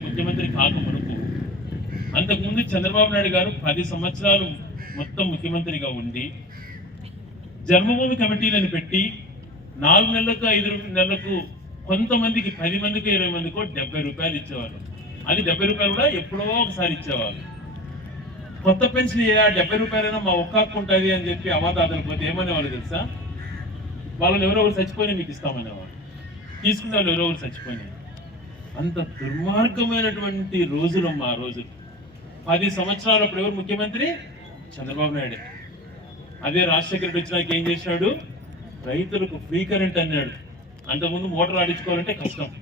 ముఖ్యమంత్రి కాక మనకు అంతకుముందు చంద్రబాబు నాయుడు గారు పది సంవత్సరాలు మొత్తం ముఖ్యమంత్రిగా ఉండి జన్మభూమి కమిటీలను పెట్టి నాలుగు నెలలకు ఐదు నెలలకు కొంతమందికి పది మందికి ఇరవై మందికో డెబ్బై రూపాయలు ఇచ్చేవారు అది డెబ్బై రూపాయలు కూడా ఎప్పుడో ఒకసారి ఇచ్చేవారు కొత్త పెన్షన్ ఏ డెబ్బై రూపాయలైనా మా ఒక్క ఉంటుంది అని చెప్పి అవాదాదాలు పోతే ఏమనేవాళ్ళు తెలుసా? వాళ్ళని ఎవరో ఒకరు చచ్చిపోయి మీకు ఇస్తామనేవారు తీసుకునే వాళ్ళు ఎవరో ఒకరు అంత దుర్మార్గమైనటువంటి రోజులు ఆ రోజులు. పది సంవత్సరాలు అప్పుడు ఎవరు ముఖ్యమంత్రి? చంద్రబాబు నాయుడు. అదే రాజశేఖర్ వచ్చినాక ఏం చేశాడు? రైతులకు ఫ్రీ కరెంట్ అన్నాడు. అంతకుముందు మోటార్ ఆడించుకోవాలంటే కష్టం.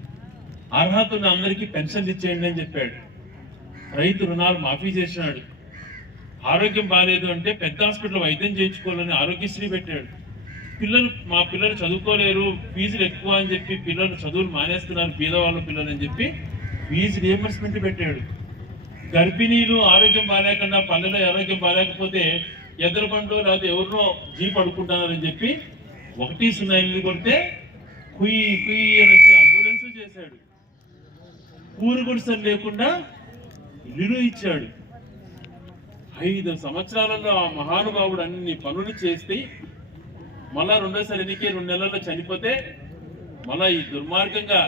అర్హత ఉన్న అందరికీ పెన్షన్స్ ఇచ్చేయండి అని చెప్పాడు. రైతు రుణాలు మాఫీ చేసినాడు. ఆరోగ్యం బాగాలేదు అంటే పెద్ద హాస్పిటల్ వైద్యం చేయించుకోవాలని ఆరోగ్యశ్రీ పెట్టాడు. పిల్లలు మా పిల్లలు చదువుకోలేరు ఫీజులు ఎక్కువ అని చెప్పి పిల్లలు చదువులు మానేస్తున్నారు పేదవాళ్ళ పిల్లలు అని చెప్పి ఫీజు రియంబర్స్మెంట్ పెట్టాడు. గర్భిణీలు ఆరోగ్యం బాగాలేకుండా పల్లెలో ఆరోగ్యం బాగాలేకపోతే ఎద్దరు పండు లేకపోతే ఎవరినో జీప్ అడుక్కుంటున్నారని చెప్పి ఒకటి సున్నా ఎనిమిది కొడితే కుయ్యి కుయ్యి అని వచ్చి అంబులెన్స్ చేశాడు. కూరు గుడిసెలు లేకుండా ఇల్లు ఇచ్చాడు. ఐదు సంవత్సరాలలో ఆ మహానుభావుడు అన్ని పనులు చేస్తే మళ్ళా రెండోసారి ఎన్నికే రెండు నెలల్లో చనిపోతే మళ్ళా ఈ దుర్మార్గంగా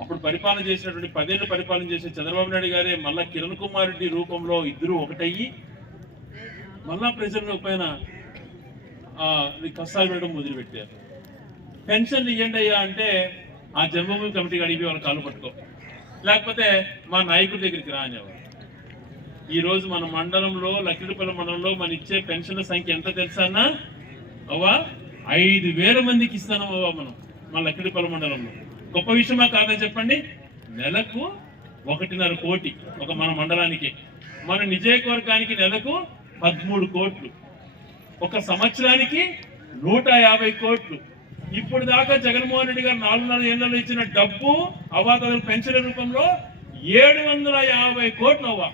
అప్పుడు పరిపాలన చేసినటువంటి పదేళ్ళు పరిపాలన చేసే చంద్రబాబు నాయుడు గారే మళ్ళా కిరణ్ కుమార్ రెడ్డి రూపంలో ఇద్దరు ఒకటయ్యి. మళ్ళా ప్రజల పైన కష్టాలు పెట్టడం మొదలుపెట్టారు. పెన్షన్లు ఇవ్వండి అయ్యా అంటే ఆ జన్మభూమి కమిటీకి అడిగి వాళ్ళ కాలు పట్టుకో. లేకపోతే మా నాయకుడి దగ్గరికి రా అనేవారు. ఈరోజు మన మండలంలో లక్కిడిపల్లి మండలంలో మన ఇచ్చే పెన్షన్ల సంఖ్య ఎంత తెలుసా అన్న? అవ్వా? ఐదు వేల మందికి ఇస్తాను బాబా మనం మన లక్కిడిపల్లి మండలంలో. గొప్ప విషయమా కాదని చెప్పండి? నెలకు ఒకటిన్నర కోటి ఒక మన మండలానికి. మన నిజయకవర్గానికి నెలకు పదమూడు కోట్లు. ఒక సంవత్సరానికి నూట యాభై కోట్లు. ఇప్పుడు దాకా జగన్మోహన్ రెడ్డి గారు నాలుగున్నర ఏళ్ళలో ఇచ్చిన డబ్బు అవాతలు పెన్షన్ల రూపంలో ఏడు వందల యాభై కోట్లు అవ్వ.